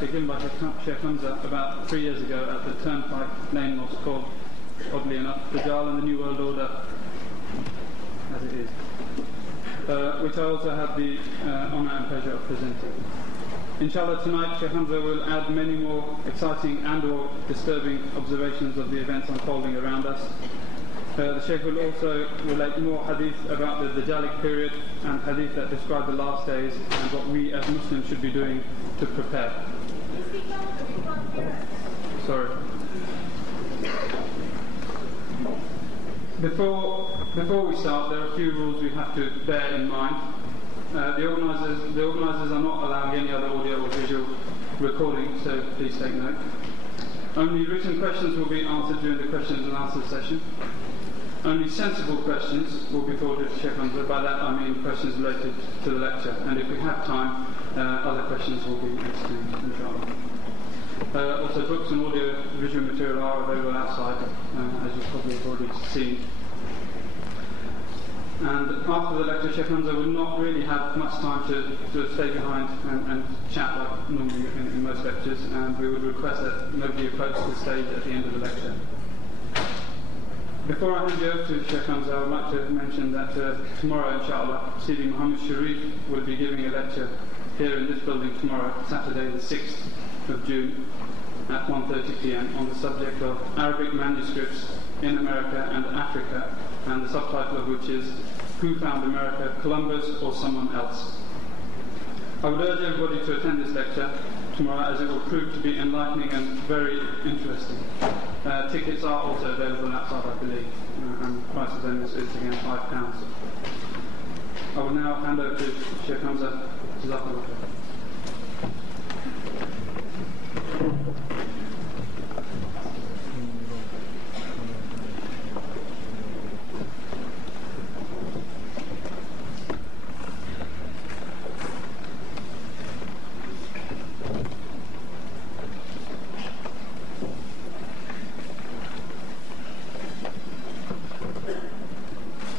given by Sheikh HAMZA about 3 years ago at the Turnpike Lane Mosque called, oddly enough, Dajjal and the New World Order, as it is, which I also had the honour and pleasure of presenting. Inshallah, tonight Sheikh HAMZA will add many more exciting and or disturbing observations of the events unfolding around us. The Sheikh will also relate more hadith about the Dajjalic period and hadith that describe the last days and what we as Muslims should be doing to prepare. Sorry. Before we start, there are a few rules we have to bear in mind. The organisers are not allowing any other audio or visual recording, so please take note. Only written questions will be answered during the questions and answers session. Only sensible questions will be forwarded to Sheikh HAMZA. By that I mean questions related to the lecture, and if we have time, other questions will be exchanged, inshallah. Also, books and audio visual material are available outside, as you probably have already seen. And after the lecture, Sheikh HAMZA will not really have much time to stay behind and chat like normally in most lectures, and we would request that nobody approach the stage at the end of the lecture. Before I hand you over to Sheikh HAMZA, I would like to mention that tomorrow, inshallah, Sidi Muhammad Sharif will be giving a lecture here in this building tomorrow, Saturday the 6th of June at 1:30 p.m. on the subject of Arabic manuscripts in America and Africa, and the subtitle of which is Who Found America, Columbus or Someone Else? I would urge everybody to attend this lecture tomorrow, as it will prove to be enlightening and very interesting. Tickets are also available outside, I believe, and the price of them is again £5. I will now hand over to Sheikh HAMZA. Jazakallah khair.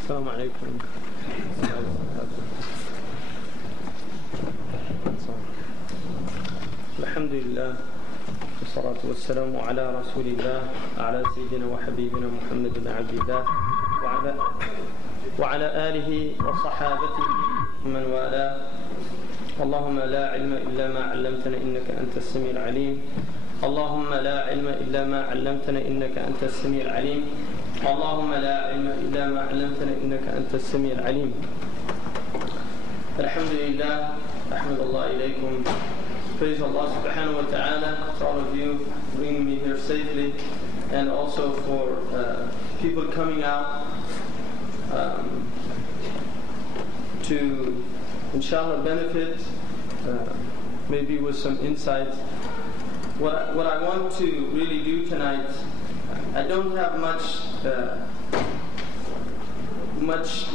السلام عليكم. الحمد لله والصلاة والسلام على رسول الله على سيدنا وحبيبنا محمد بن عبد الله وعلى آله وصحابته ومن والاه. اللهم لا علم إلا ما علمتنا إنك أنت السميع العليم. اللهم لا علم إلا ما علمتنا إنك أنت السميع العليم. اللهم لا علم إلا ما علمتنا إنك أنت السميع العليم. الحمد لله. أحمد الله إليكم. Praise Allah subhanahu wa ta'ala for all of you bringing me here safely, and also for people coming out to inshallah benefit maybe with some insight. What I want to really do tonight, I don't have much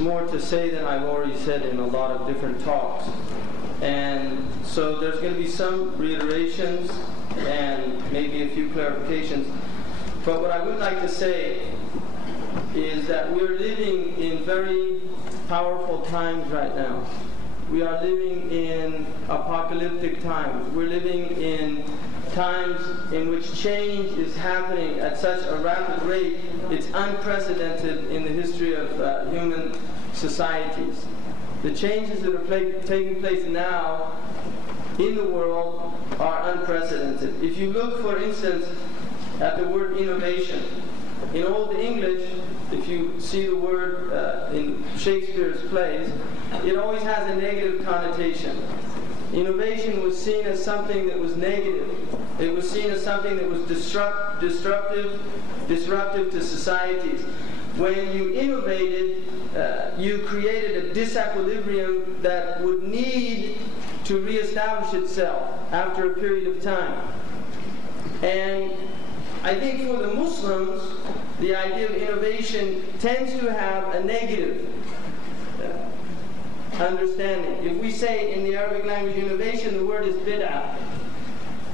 more to say than I've already said in a lot of different talks. And so there's going to be some reiterations and maybe a few clarifications. But what I would like to say is that we're living in very powerful times right now. We are living in apocalyptic times. We're living in times in which change is happening at such a rapid rate, it's unprecedented in the history of human societies. The changes that are taking place now in the world are unprecedented. If you look, for instance, at the word innovation, in Old English, if you see the word in Shakespeare's plays, it always has a negative connotation. Innovation was seen as something that was negative. It was seen as something that was disruptive to societies. When you innovated, you created a disequilibrium that would need to reestablish itself after a period of time. And I think for the Muslims, the idea of innovation tends to have a negative understanding. If we say in the Arabic language innovation, the word is bid'ah.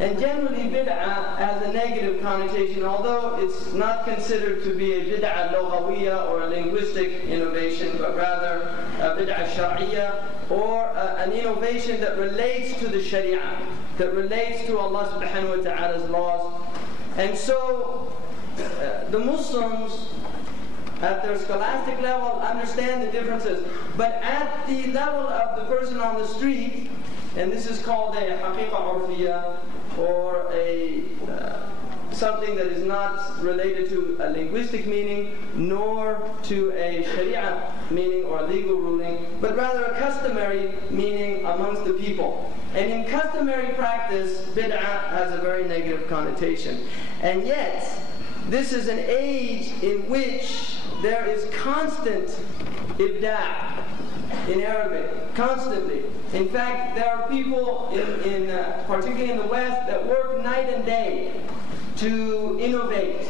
And generally bid'ah has a negative connotation, although it's not considered to be a bid'ah lughawiyya or a linguistic innovation, but rather a bid'ah shar'iyya, or an innovation that relates to the sharia. that relates to Allah subhanahu wa ta'ala's laws. And so the Muslims at their scholastic level understand the differences, but at the level of the person on the street, and this is called a haqiqa urfiyya, or a something that is not related to a linguistic meaning nor to a sharia meaning or a legal ruling, but rather a customary meaning amongst the people. And in customary practice, bid'ah has a very negative connotation. And yet, this is an age in which there is constant ibda' in Arabic, constantly. In fact, there are people, particularly in the West, that work night and day to innovate.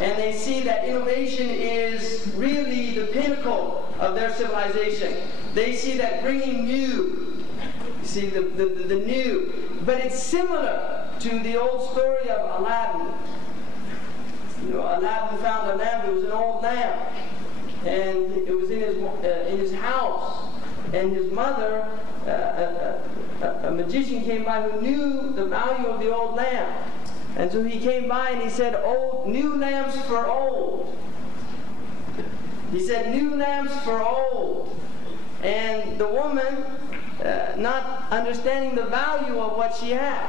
And they see that innovation is really the pinnacle of their civilization. They see that bringing new, see the new. But it's similar to the old story of Aladdin. You know, Aladdin found a lamp. It was an old lamp, and it was in his house. And his mother, a magician, came by who knew the value of the old lamp. And so he came by and he said, "Old, new lamps for old." He said, "New lamps for old." And the woman, not understanding the value of what she had,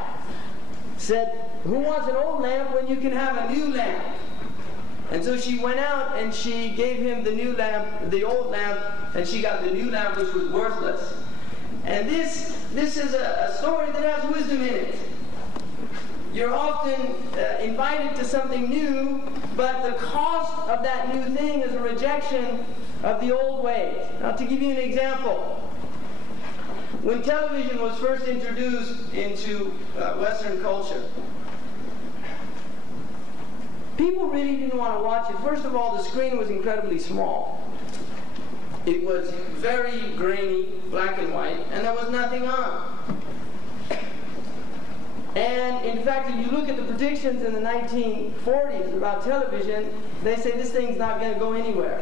said, "Who wants an old lamp when you can have a new lamp?" And so she went out and she gave him the new lamp, the old lamp, and she got the new lamp, which was worthless. And this is a story that has wisdom in it. You're often invited to something new, but the cost of that new thing is a rejection of the old ways. Now, to give you an example, when television was first introduced into Western culture, people really didn't want to watch it. First of all, the screen was incredibly small. It was very grainy, black and white, and there was nothing on. And in fact, if you look at the predictions in the 1940s about television, they say this thing's not going to go anywhere.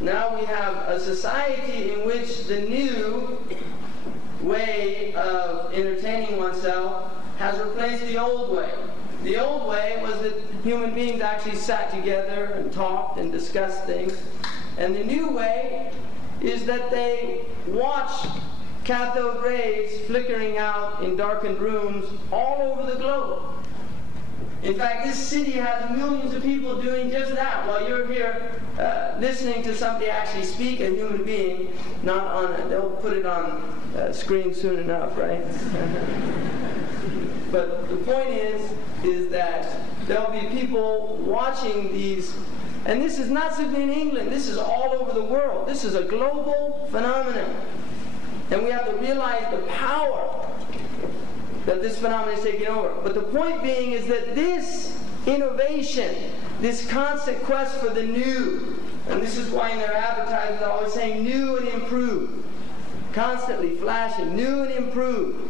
Now we have a society in which the new way of entertaining oneself has replaced the old way. The old way was that human beings actually sat together and talked and discussed things. And the new way is that they watch cathode rays flickering out in darkened rooms all over the globe. In fact, this city has millions of people doing just that while you're here listening to somebody actually speak, a human being, not on they'll put it on screen soon enough, right? But the point is that there'll be people watching these, and this is not simply in England, this is all over the world. This is a global phenomenon. And we have to realize the power that this phenomenon is taking over. But the point being is that this innovation, this constant quest for the new, and this is why in their advertisements they're always saying new and improved, constantly flashing, new and improved.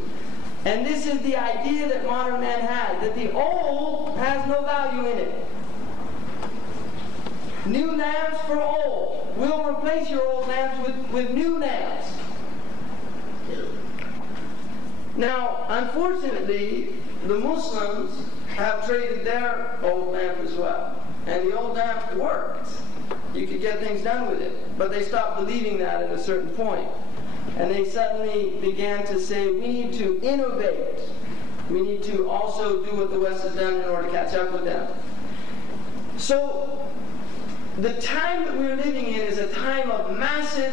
And this is the idea that modern man has, that the old has no value in it. New lamps for old. We'll replace your old lamps with new lamps. Now, unfortunately, the Muslims have traded their old lamp as well. And the old lamp worked. You could get things done with it. But they stopped believing that at a certain point. And they suddenly began to say, we need to innovate. We need to also do what the West has done in order to catch up with them. So, the time that we're living in is a time of massive